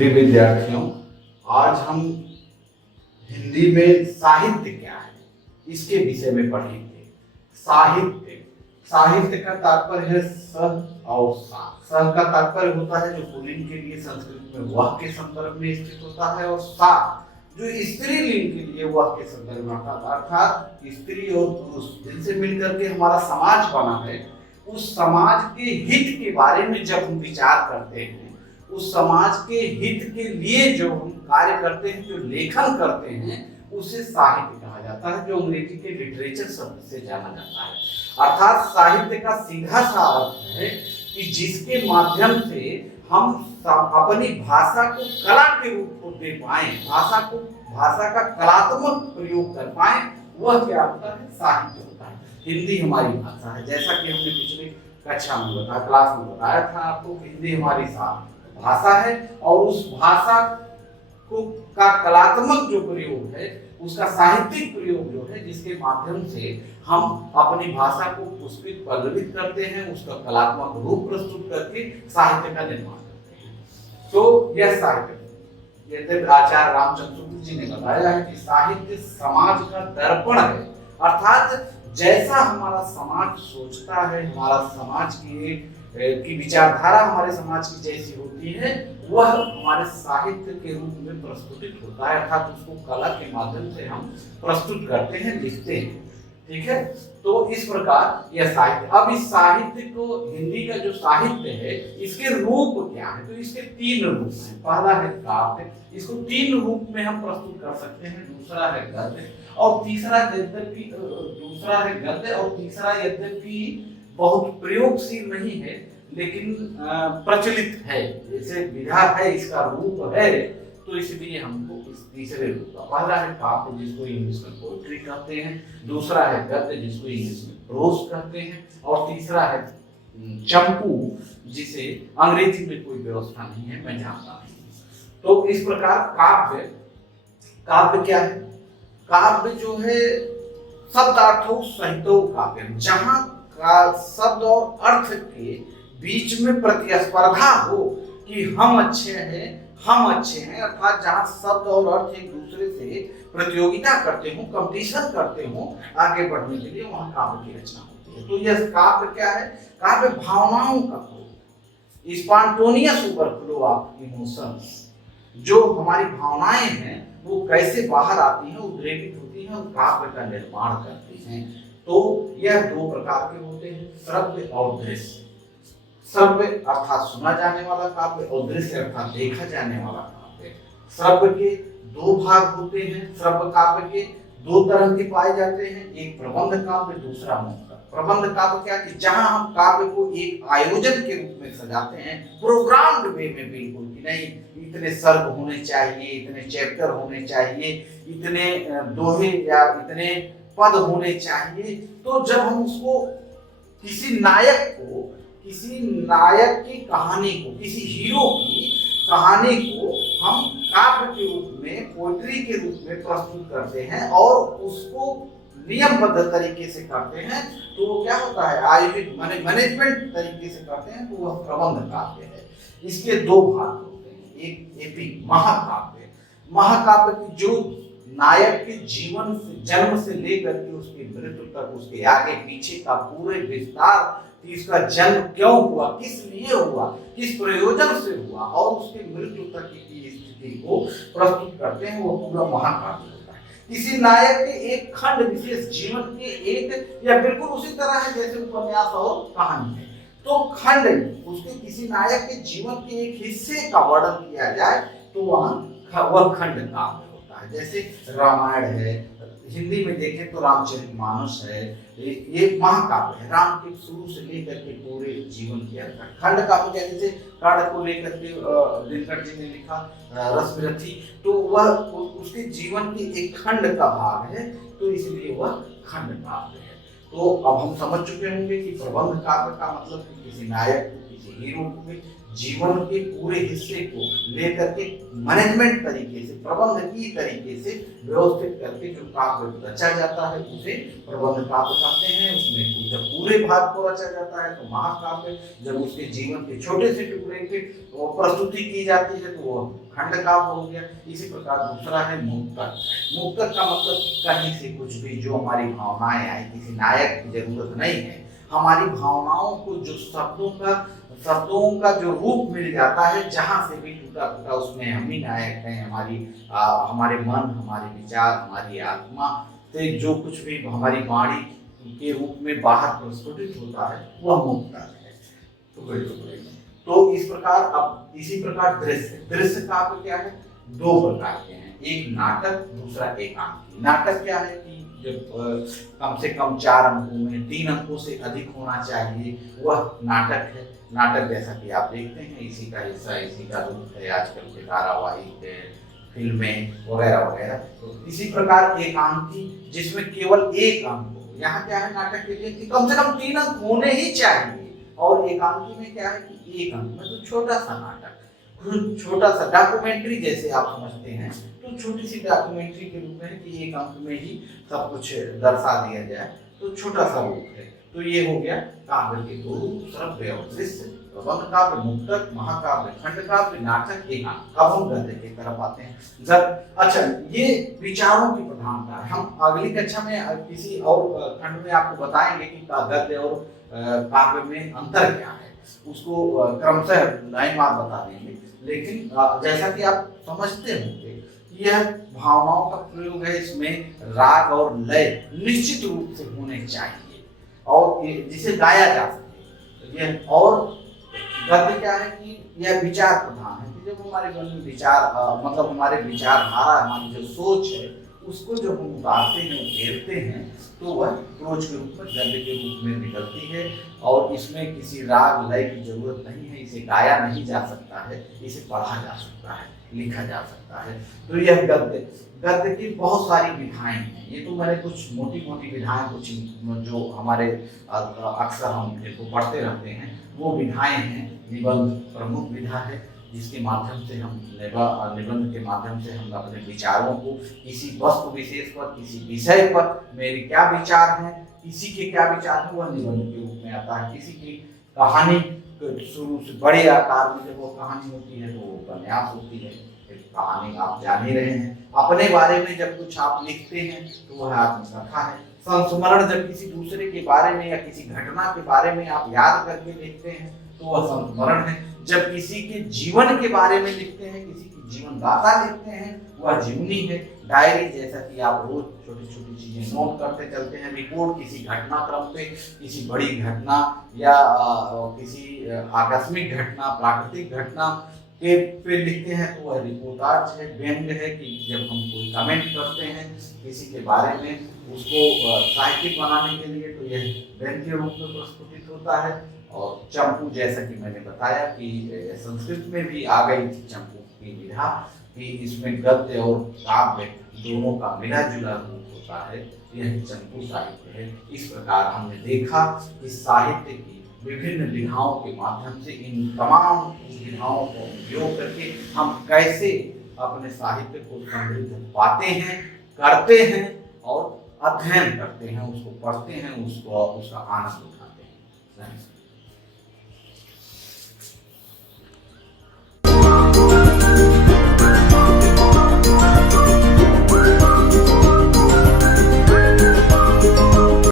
प्रिय विद्यार्थियों, आज हम हिंदी में साहित्य क्या है इसके विषय में पढ़ेंगे। साहित्य साहित्य का तात्पर्य है सह और सा। सह का तात्पर्य होता है जो पुल्लिंग के लिए संस्कृत में वह के संदर्भ में स्थित होता है, और सा जो स्त्रीलिंग के लिए वह के संदर्भ में होता है। अर्थात स्त्री और पुरुष जिनसे मिलकर के हमारा समाज बना है, उस समाज के हित के बारे में जब हम विचार करते हैं, उस समाज के हित के लिए जो हम कार्य करते हैं, जो लेखन करते हैं, उसे साहित्य कहा जाता है, जो अंग्रेजी के लिटरेचर शब्द से जाना जाता है। अर्थात साहित्य का सीधा सा अर्थ है कि जिसके माध्यम से हम अपनी भाषा को कला के रूप को दे पाए, भाषा का कलात्मक प्रयोग कर पाए, वह क्या होता है? साहित्य होता है। हिंदी हमारी भाषा है, जैसा कि हमने पिछले कक्षा में बताया, क्लास में बताया था आपको, हिंदी हमारी भाषा है, और उस भाषा को का कलात्मक जो प्रयोग है, उसका साहित्यिक प्रयोग जो है, जिसके माध्यम से हम अपनी भाषा को पुष्पित पल्लवित करते हैं, उसका कलात्मक रूप प्रस्तुत करके साहित्य का निर्माण करते हैं। तो यह साहित्य, जैसे आचार्य रामचंद्र शुक्ल जी ने बताया है कि साहित्य समाज का दर्पण है। अर्थात जैसा हमारा समाज सोचता है, हमारा समाज की विचारधारा हमारे समाज की जैसी होती है, वह हमारे साहित्य के रूप में प्रस्तुतित होता है। अर्थात उसको कला के माध्यम से हम प्रस्तुत करते हैं, लिखते हैं। ठीक है, तो इस प्रकार यह साहित्य। अब इस साहित्य को, हिंदी का जो साहित्य है, इसके रूप क्या है? तो इसके तीन रूप हैं। पहला है काव्य, इसको तीन रूप में हम प्रस्तुत कर सकते हैं। दूसरा है गद्य, और तीसरा यद्यपि बहुत प्रयोगशील नहीं है, लेकिन प्रचलित है, जैसे विधा है, इसका रूप है, तो इसलिए हमको इस तीसरे रूप का। पहला है काव्य, जिसको इंग्लिश में पोएट्री कहते हैं। दूसरा है गद्य, जिसको इंग्लिश में प्रोज कहते हैं। और तीसरा है चंपू, जिसे अंग्रेजी में कोई व्यवस्था नहीं है, मैं जानता नहीं। तो इस प्रकार काव्य क्या है? काव्य जो है शब्दार्थों सहितो काव्य, जहां का शब्द और अर्थ के बीच में प्रतिस्पर्धा हो कि हम अच्छे हैं, अर्थात जहां शब्द और अर्थ एक दूसरे से प्रतियोगिता करते हो, कंपटीशन करते हो आगे बढ़ने के लिए, वहां काव्य की रचना होती है। तो यह काव्य क्या है? काव्य भावनाओं का flow, spontaneous overflow of emotions. जो हमारी भावनाएं हैं वो कैसे बाहर आती हैं, उद्रेकित होती हैं, और काव्य का निर्माण करती हैं। तो यह दो प्रकार के होते हैं, श्रव्य और दृश्य। श्रव्य अर्थात सुना जाने वाला काव्य, और दृश्य अर्थात देखा जाने वाला काव्य। श्रव्य के दो भाग होते हैं। श्रव्य काव्य के दो तरह के पाए जाते हैं, एक प्रबंध काव्य, दूसरा मुक्त। प्रबंध काव्य क्या कि जहां हम काव्य को एक आयोजन के रूप में सजाते हैं, प्रोग्राम्ड वे में, बिल्कुल कि नहीं इतने सर्ग होने चाहिए, इतने चैप्टर होने चाहिए, इतने दोहे या इतने पद होने चाहिए। तो जब हम उसको किसी नायक की कहानी को, किसी हीरो की कहानी को हम काव्य के रूप में, पोएट्री के रूप में प्रस्तुत करते हैं, और उसको नियमबद्ध तरीके से करते हैं, तो वो क्या होता है? आयोजित मैनेजमेंट तरीके से करते हैं, तो वह प्रबंध काव्य है। इसके दो भाग होते हैं, एक एपिक महाकाव्य। महाकाव्य की जो नायक के जीवन से, जन्म से लेकर के उसकी मृत्यु तक, उसके आगे पीछे का पूरे विस्तार कि इसका जन्म क्यों हुआ, किस लिए हुआ, किस प्रयोजन से हुआ, और उसकी मृत्यु तक की स्थिति को प्रस्तुत करते हैं, वो पूरा महाकाव्य होता है। किसी नायक के एक खंड विशेष जीवन के एक, या बिल्कुल उसी तरह है जैसे उपन्यास और कहानी है, तो खंड उसके किसी नायक के जीवन के एक हिस्से का वर्णन किया जाए, तो वह खंड काव्य होता है। जैसे रामायण है, हिंदी में देखें तो रामचरितमानस है, ये महाकाव्य है। राम के शुरू से लेकर के पूरे जीवन की यात्रा। खंड काव्य क्या, जैसे कर्ण को लेकर के दिनकर जी ने लिखा रसविरथी, तो वह उसके जीवन की एक खंड का भाग है, तो इसलिए वह खंड काव्य है। तो अब हम समझ चुके होंगे कि प्रबंध काव्य का मतलब किसी नायक को किसी हीरो के जीवन के पूरे हिस्से को लेकर के मैनेजमेंट तरीके से, प्रबंधकीय तरीके से व्यवस्थित करके जो काव्य रचा जाता है उसे प्रबंध काव्य कहते हैं। उसमें जब पूरे भाग को रचा जाता है तो महाकाव्य, जब उसके जीवन के छोटे से टुकड़े की प्रस्तुति की जाती है तो वो खंड काव्य हो गया। इसी प्रकार दूसरा है मुक्तक। मुक्तक का मतलब कहीं से कुछ भी, जो हमारी भावनाएं आई, किसी नायक की जरूरत नहीं है, हमारी भावनाओं को जो शब्दों का जो रूप मिल जाता है, जहां से भी टूटा फूटा, उसमें हम ही नायक हैं। हमारे मन, हमारे विचार, हमारी आत्मा से जो कुछ भी हमारी वाणी के रूप में बाहर प्रस्फुटित होता है वह मुक्तक है। तो इस प्रकार, अब इसी प्रकार दृश्य काव्य क्या है? दो प्रकार के हैं, एक नाटक, दूसरा एकांकी। नाटक क्या है कि जब कम से कम 4 अंकों में 3 अंकों से अधिक होना चाहिए, वह नाटक है। नाटक जैसा कि आप देखते हैं, इसी का हिस्सा, इसी का रूप है आजकल के धारावाहिक, फिल्में वगैरह वगैरह। तो इसी प्रकार एकांकी, जिसमें केवल एक अंक हो। यहाँ क्या है नाटक के लिए कि कम से कम 3 अंक होने ही चाहिए, और एकांकी में क्या है कि 1 अंक, मतलब छोटा सा नाटक, छोटा सा डॉक्यूमेंट्री जैसे आप समझते हैं, तो छोटी सी डॉक्यूमेंट्री के रूप में कि 1 अंक में ही सब कुछ दर्शा दिया जाए, तो छोटा सा रूप है। तो ये हो गया काव्य के दो रूप, श्रव्य और दृश्य। प्रबंध काव्य, मुक्तक, महाकाव्य, खंड काव्य, नाटक, एकांक। अब हम गद्य की तरफ आते हैं। अच्छा, ये विचारों की प्रधानता है। हम अगली कक्षा में किसी और खंड में आपको बताएंगे कि गद्य और काव्य में अंतर क्या है, उसको क्रमशः लाइनवार बता देंगे। लेकिन जैसा कि आप समझते होंगे, यह भावनाओं का प्रयोग है, इसमें राग और लय निश्चित रूप से होने चाहिए और जिसे गाया जा सके। यह और गद्य क्या है कि यह विचार प्रधान है, कि जब हमारे मन में विचार, मतलब हमारे विचारधारा, हमारी जो सोच है, उसको जब हम उतारते हैं, उकेरते हैं, तो वह प्रोज के रूप में, गद्य के रूप में निकलती है। और इसमें किसी राग लय की जरूरत नहीं है, इसे गाया नहीं जा सकता है, इसे पढ़ा जा सकता है, लिखा जा सकता है। तो यह गद्य की बहुत सारी विधाएं हैं। ये तो मैंने कुछ मोटी मोटी विधाएं, कुछ जो हमारे अक्सर हम इनको पढ़ते रहते हैं, वो विधाएं हैं। निबंध प्रमुख विधा है, जिसके माध्यम से हम निबंध के माध्यम से हम अपने विचारों को किसी वस्तु विशेष पर, किसी विषय पर मेरे क्या विचार हैं, किसी के क्या विचार हैं, वह निबंध के रूप में आता है। किसी की कहानी शुरू से बड़े आकार में जब वो कहानी होती है तो वो उपन्यास होती है। कहानी आप जान ही रहे हैं। अपने बारे में जब कुछ आप लिखते हैं तो वह आत्मकथा है। संस्मरण, जब किसी दूसरे के बारे में या किसी घटना के बारे में आप याद करके लिखते हैं तो वह संस्मरण है। जब किसी के जीवन के बारे में लिखते हैं, किसी की जीवन गाथा लिखते हैं, वह जीवनी है। डायरी, जैसा कि आप रोज छोटी छोटी चीजें नोट करते चलते हैं। रिपोर्ट, किसी घटनाक्रम पे, किसी बड़ी घटना या किसी आकस्मिक घटना, प्राकृतिक घटना के पे लिखते हैं तो वह रिपोर्टाज है। व्यंग है कि जब हम कोई कमेंट करते हैं किसी के बारे में, उसको साहित्यिक बनाने के लिए, तो यह व्यंग के रूप में प्रस्तुत होता है। और चंपू, जैसा कि मैंने बताया कि संस्कृत में भी आ गई थी चंपू की विधा, कि इसमें गद्य और काव्य दोनों का मिला जुला रूप होता है। यह चंपू साहित्य है। इस प्रकार हमने देखा कि साहित्य की विभिन्न विधाओं के माध्यम से, इन तमाम विधाओं का उपयोग करके हम कैसे अपने साहित्य को समृद्ध पाते हैं, करते हैं और अध्ययन करते हैं, उसको पढ़ते हैं, उसका आनंद उठाते हैं।